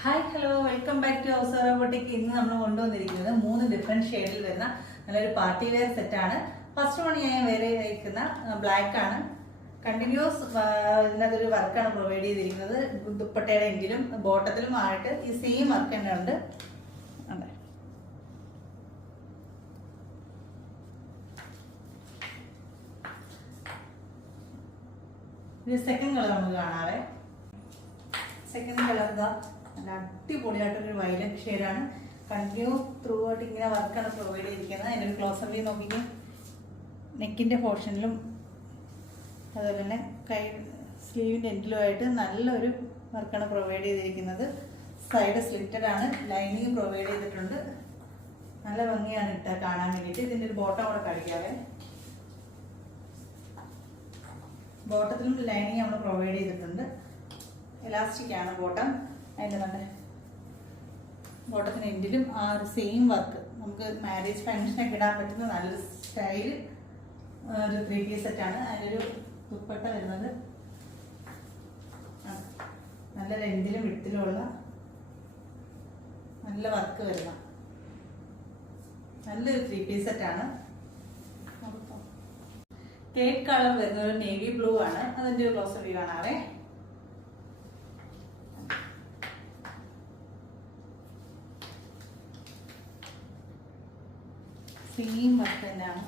Hi hello welcome back to house robotic. ഇന്ന് നമ്മൾ കൊണ്ടുവന്നിരിക്കുന്നത് 3 ഡിഫറെന്റ് ഷെയ്ഡിൽ വരുന്ന നല്ലൊരു പാർട്ടി വെയർ സെറ്റ് ആണ്. ഫസ്റ്റ് വൺ ഞാൻ വെയർ ചെയ്തിരിക്കുന്ന ബ്ലാക്ക് ആണ്. കണ്ടിന്യൂസ് ഇതിനകത്തൊരു വർക്കാണ് പ്രൊവൈഡ് ചെയ്തിരിക്കുന്നത്. ദുപ്പട്ടയുടെ എങ്കിലും ബോട്ടത്തിലും ആയിട്ട് ഈ സെയിം വർക്ക് തന്നെ ഉണ്ട്. ഇത് സെക്കൻഡ് കളർ നമുക്ക് കാണാവേ. സെക്കൻഡ് കളർ നല്ല അടിപൊളിയായിട്ടൊരു വയലറ്റ് ഷെയ്ഡാണ്. കണ്ടിന്യൂസ് ത്രൂ ആയിട്ട് ഇങ്ങനെ വർക്കാണ് പ്രൊവൈഡ് ചെയ്തിരിക്കുന്നത്. അതിൻ്റെ ഒരു ക്ലോസർ വ്യൂ നോക്കിക്കും. നെക്കിൻ്റെ പോർഷനിലും അതുപോലെ തന്നെ കൈ സ്ലീവിൻ്റെ എൻഡിലുമായിട്ട് നല്ലൊരു വർക്കാണ് പ്രൊവൈഡ് ചെയ്തിരിക്കുന്നത്. സൈഡ് സ്ലിറ്റഡ് ആണ്. ലൈനിങ് പ്രൊവൈഡ് ചെയ്തിട്ടുണ്ട്. നല്ല ഭംഗിയാണ് ഇട്ടാൽ കാണാൻ വേണ്ടിയിട്ട്. ഇതിൻ്റെ ഒരു ബോട്ടം കൂടെ കാണിക്കാവേ. ബോട്ടത്തിലും ലൈനിങ് നമ്മൾ പ്രൊവൈഡ് ചെയ്തിട്ടുണ്ട്. എലാസ്റ്റിക് ആണ് ബോട്ടം. അതിൻ്റെ നല്ല ബോട്ടത്തിന് എൻഡിലും ആ ഒരു സെയിം വർക്ക് നമുക്ക് മാരേജ് ഫംഗ്ഷനൊക്കെ ഇടാൻ പറ്റുന്ന നല്ലൊരു സ്റ്റൈൽ ഒരു 3 പീസ് സെറ്റാണ്. അതിലൊരു ദുപ്പട്ട വരുന്നത് നല്ല ലെന്തിലും വിട്ടിലുമുള്ള നല്ല വർക്ക് വരുന്ന നല്ലൊരു 3 പീസ് സെറ്റാണ്. കേക്ക് കളർ വരുന്ന ഒരു നേവി ബ്ലൂ ആണ്. അതിൻ്റെ ഒരു ക്ലോസർ വ്യൂ കാണാവേ. സെയിം വർക്ക് തന്നെയാണ്.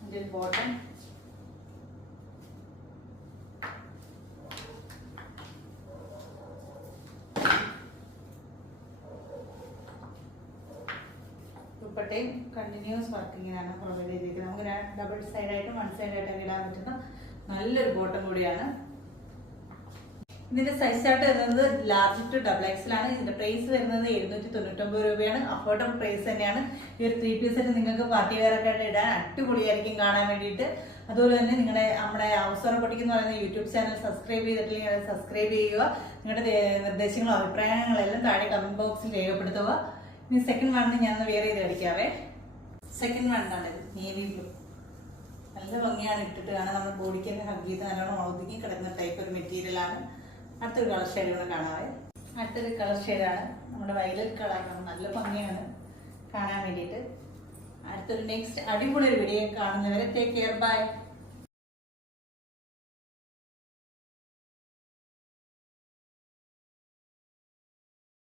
അതിൻ്റെ ഒരു ബോട്ടം ദുപ്പട്ടയും കണ്ടിന്യൂസ് വർക്കിങ്ങിനാണ് പ്രൊവൈഡ് ചെയ്തിരിക്കുന്നത്. നമുക്ക് ഡബിൾ സൈഡായിട്ടും 1 സൈഡായിട്ടും ഇടാൻ പറ്റുന്ന നല്ലൊരു ബോട്ടം കൂടിയാണ്. ഇതിന്റെ സൈസ് ചാർട്ട് വരുന്നത് ലാർജ് ടു XXL ആണ്. ഇതിന്റെ പ്രൈസ് വരുന്നത് 799 രൂപയാണ്. അഫോർഡബിൾ പ്രൈസ് തന്നെയാണ്. ഈ ഒരു 3 പീസ് സെറ്റ് നിങ്ങൾക്ക് പാർട്ടി വെയർ ഒക്കെ ആയിട്ട് ഇടാൻ അടിപൊളിയായിരിക്കും കാണാൻ വേണ്ടിയിട്ട്. അതുപോലെ തന്നെ നമ്മുടെ ഹൗസ് റോബോട്ടിക് എന്ന് പറയുന്ന യൂട്യൂബ് ചാനൽ സബ്സ്ക്രൈബ് ചെയ്തിട്ടില്ലെങ്കിൽ അത് സബ്സ്ക്രൈബ് ചെയ്യുക. നിങ്ങളുടെ നിർദ്ദേശങ്ങളും അഭിപ്രായങ്ങളെല്ലാം താഴെ കമന്റ് ബോക്സിൽ രേഖപ്പെടുത്തുക. ഇനി സെക്കൻഡ് വണ്ണിന് ഞാൻ വെയർ ചെയ്ത് കളിക്കാവേ. സെക്കൻഡ് വണ്ണാണ് ഇത് നേവി ബ്ലൂ. നല്ല ഭംഗിയാണ് ഇട്ടിട്ട് കാണാൻ. നമ്മുടെ ബോഡിക്കൊക്കെ ഹഗ് ചെയ്ത് നല്ലോണം ഒതുങ്ങി കിടക്കുന്ന ടൈപ്പ് ഒരു മെറ്റീരിയലാണ്. അടുത്തൊരു കളർ ഷെയ്ഡ് കൂടെ കാണാവേ. അടുത്തൊരു കളർ ഷെയ്ഡാണ് നമ്മുടെ വയലറ്റ് കളറാണ്. നല്ല ഭംഗിയാണ് കാണാൻ വേണ്ടിയിട്ട്. അടുത്തൊരു നെക്സ്റ്റ് അടിപൊളി ഒരു വീഡിയോ കാണുന്നവരെ ടേക്ക് കെയർ. ബൈ.